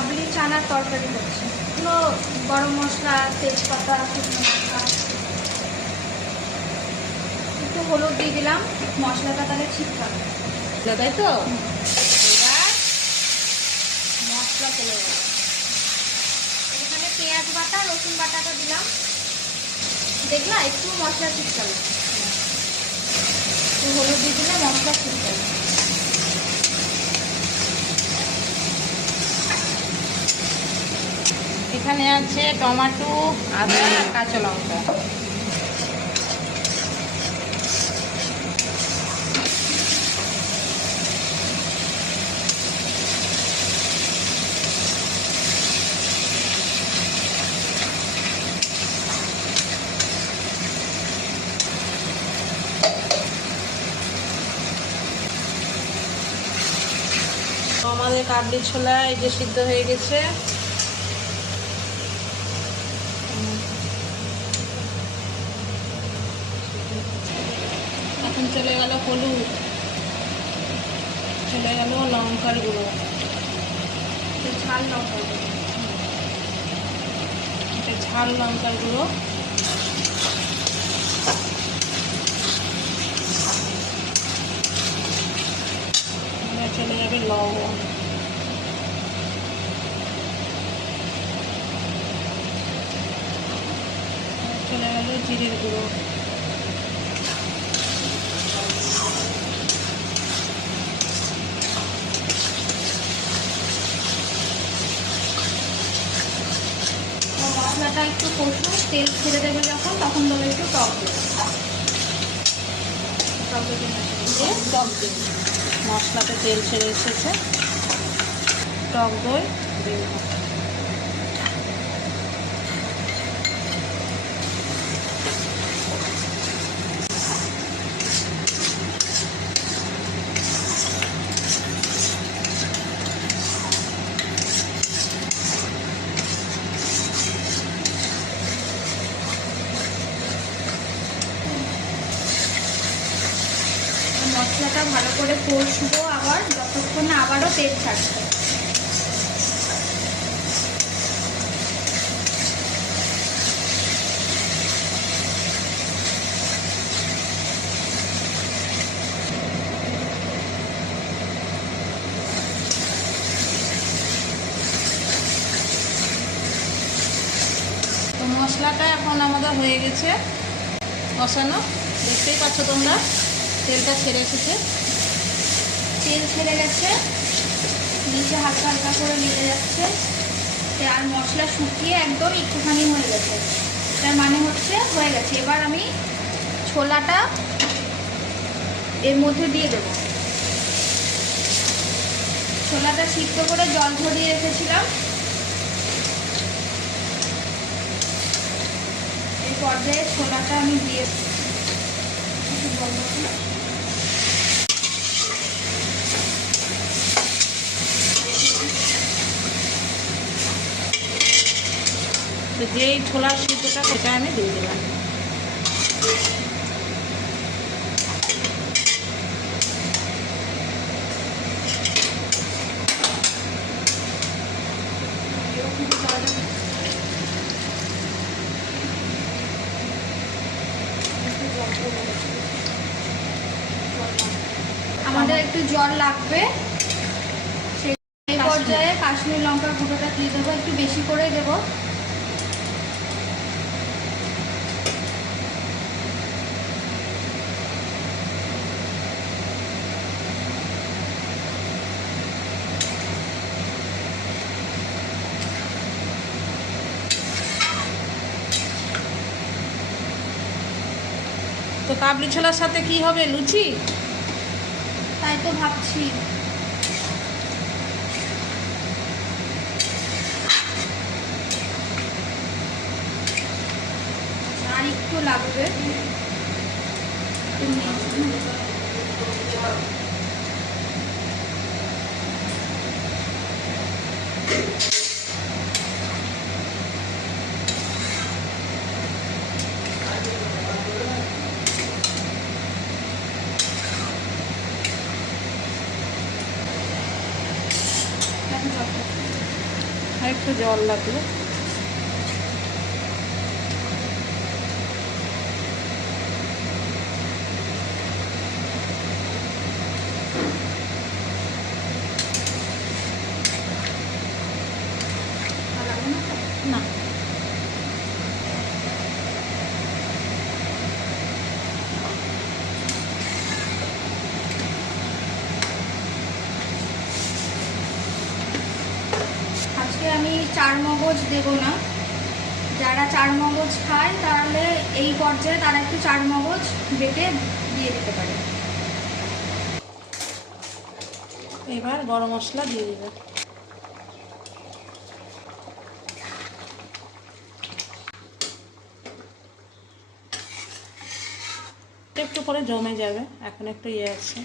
কাবলি চানার তরকারি হচ্ছে। এগুলো গরম মশলা, তেজপাতা, শুকনো লঙ্কা, একটু হলুদ দিয়ে দিলাম, মশলাটা তাহলে ঠিক থাকবে, তাই তো। এবার মশলা চলে গেল। এখানে পেঁয়াজ বাটা, রসুন বাটাটা দিলাম, দেখলা একটু মশলা ঠিক থাকবে, একটু হলুদ দিয়ে দিলে মশলা ঠিক থাকবে। এখানে আছে টমেটো, আদা, কাঁচা লঙ্কা। আমাদের কাবলি ছোলা এই যে সিদ্ধ হয়ে গেছে। এখন চলে গেল হলুদ, চলে গেল লঙ্কার গুঁড়ো, ঝাল লঙ্কার গুঁড়ো, এটা ঝাল লঙ্কার গুঁড়ো। চলে যাবে লবণ, চলে গেল জিরের গুঁড়ো, মশলাটা একটু কষুন, তেল ছেড়ে দেবে যখন, তখন দেবে একটু টক দই, টক দই দিয়ে টক দই। মশলাতে তেল ছেড়ে এসেছে, টক দই দিয়ে দিলাম। মশলাটা ভালো করে কষবো আবার, যতক্ষণ না আবারও তেল ছাড়ছে। তো মশলাটা এখন আমাদের হয়ে গেছে কষানো, দেখতেই পাচ্ছ তোমরা তেলটা ছেড়ে এসেছে। তেল ছেড়ে গেছে, নিচে হালকা হালকা করে মিলে যাচ্ছে, আর মশলা শুকিয়ে একদম একটুখানি হয়ে গেছে, তার মানে হচ্ছে হয়ে গেছে। এবার আমি ছোলাটা এর মধ্যে দিয়ে দেব। ছোলাটা সিদ্ধ করে জল ঝরিয়ে রেখেছিলাম, এই পর্যায়ে ছোলাটা আমি দিয়ে তো যেই ছোলার সিদ্ধটা সেটা আমি দিয়ে দিলাম। আমাদের একটু জল লাগবে, সেই পর্যায়ে কাশ্মীরি লঙ্কার গুঁড়োটা দিয়ে দেবো, একটু বেশি করে দেবো। তো কাবলি ছোলার সাথে কি হবে, লুচি? তাই তো ভাবছি। আর একটু লাগবে। আর একটু জল লাগবে। আর লাগবে না তো? না, আজকে আমি চার মগজ দেবো না। যারা চার মগজ খায় তাহলে এই পর্যায়ে তারা একটু চার মগজ বেটে দিয়ে দিতে পারে। এবার গরম মশলা দিয়ে দিবে। একটু পরে জমে যাবে, এখন একটু ইয়ে আছে।